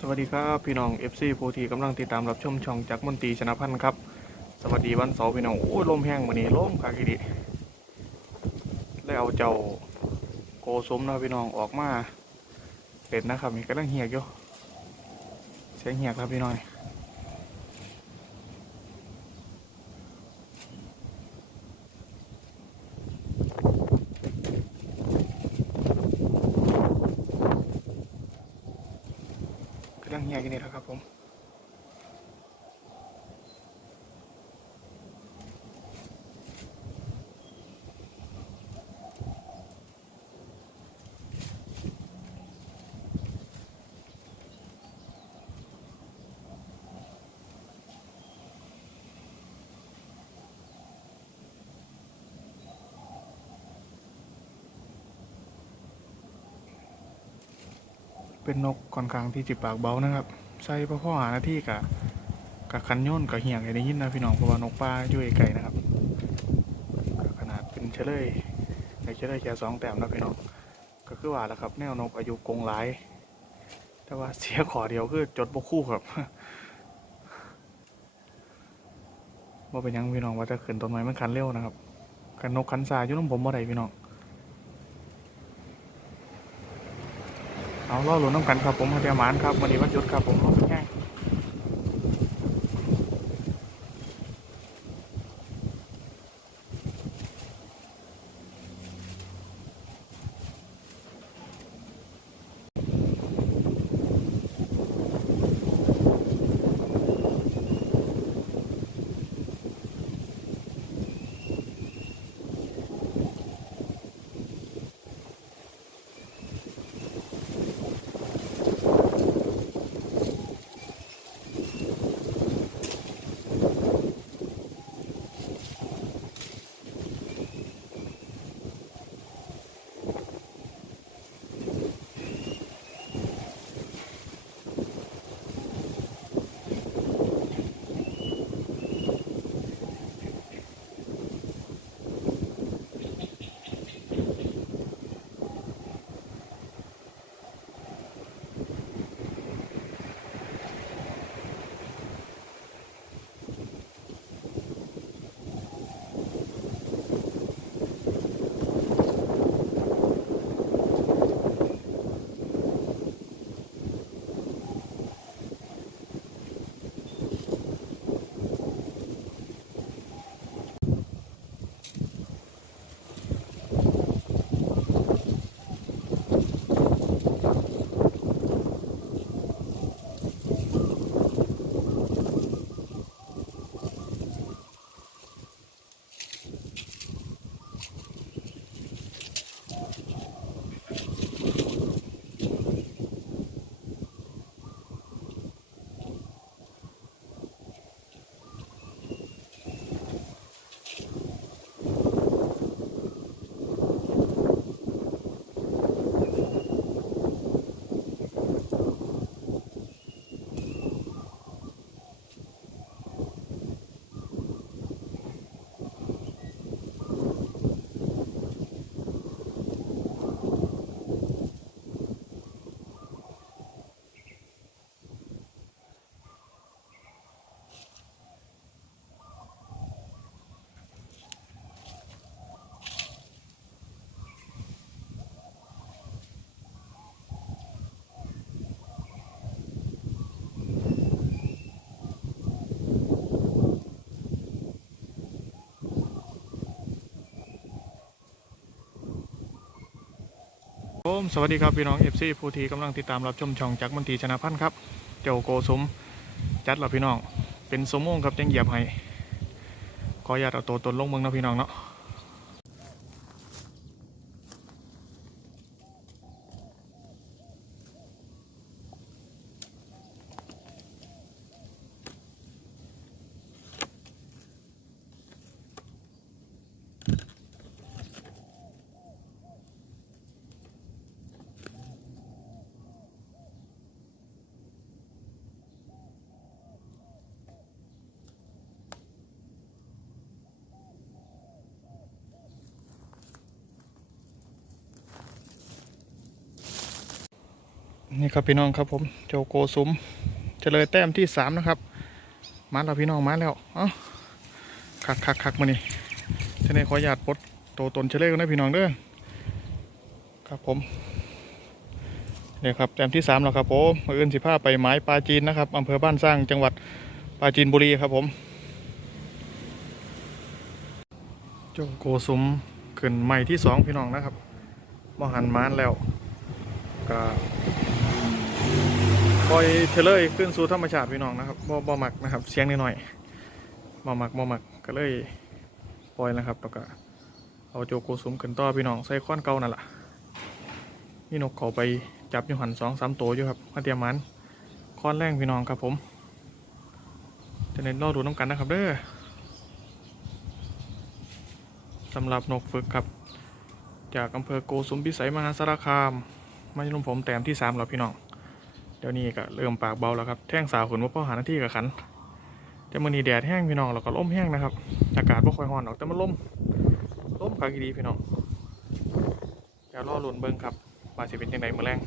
สวัสดีครับพี่น้อง FC โพธีกำลังติดตามรับชมช่องจากมนตรีชนะพันธ์ครับ สวัสดีวันเสาร์พี่น้องโอ้ยลมแห้งวันนี้ลมคากิดิแล้วเอาเจ้าโกสมนะพี่น้องออกมาเป็ดนะครับนี่กำลังเหียกอยู่เสียงเหียกครับพี่น้อย กำลังเหียกอยู่นี่แหละครับผม เป็นนกค่อนข้างที่จิปากเบานะครับใส่พ่อพ่อหาหน้าที่กับกับคันย่นกับเหี่ยงให้ได้ยินนะพี่น้องเพราะว่านกปลาอยู่ไกลนะครับขนาดเป็นเฉลยในเฉลยแค่สองแต้มนะพี่น้องก็คือว่าแหล้วครับ แนวนกอายุกงหลาย แต่ว่าเสียขอเดียวคือจดบ่คู่ครับว่าเป็นยังพี่น้องว่าจะขึ้นต้นไม้มันคันเร็วนะครับกันนกคันซาอยู่น้ำผมบ่ได้พี่น้อง เอาล่อหลุนน้ำกันครับผมเทียามานครับวันนี้วันหยุดครับผม ผมสวัสดีครับพี่น้อง FC ผู้ที่กำลังติดตามรับชมช่องจากมนตรีชนะพันธ์ครับ เจ้าโกสมจัดเราพี่น้อง เป็นสมมงครับจังเหยียบให้ขออนุญาตเอาตัวตนลงเมืองนะพี่น้องเนาะ นี่ครับพี่น้องครับผมโจโกสุมเจริญแต้มที่สามนะครับ มาแล้วพี่น้องมาแล้วเอ้าคักคักคักมานี่จะในขออนุญาตปลดโตตนเฉลยกันนะพี่น้องเด้อครับผมเนี่ยครับแต้มที่สามแล้วครับผมมาอื่นสิผ้าไปไม้ปลาจีนนะครับอำเภอบ้านสร้างจังหวัดปราจีนบุรีครับผมโจโกสุมขึ้นใหม่ที่สองพี่น้องนะครับมหันมานแล้วก็ ปล่อยเทเลอร์ขึ้นสู่ธรรมชาติพี่น้องนะครับบ่บ่มักนะครับเสียงนิดหน่อยบ่มักบ่มักก็เลยปล่อยนะครับแล้วก็เอาโจโกสุมขึ้นต่อพี่น้องใส่ค้อนเก่านั่นแหละนี่นกเขาไปจับอยู่หันสองสามตัวอยู่ครับมาเตรียมมันค้อนแรงพี่น้องครับผมจะเน้นรอดูน้ำกันนะครับเด้อสำหรับนกฝึกครับจากอำเภอโกสุมพิสัยมหาสารคามมาอยู่ลมผมแต้มที่สามแล้วพี่น้อง ดี๋ยวนี้ก็เริ่มปากเบาแล้วครับแท่งสาวขุนว่าพ่อหาหน้าที่กับขันแต่มื่อนี้แดดแห้งพี่น้องแล้วก็ลมแห้งนะครับ อากาศไม่ค่อยร้อนหรอกแต่มันลมลมคากีดีพี่น้องเดี๋ยวรอลุ่นเบิ้งครับมาสิเป็นยังไงเมื่อแรง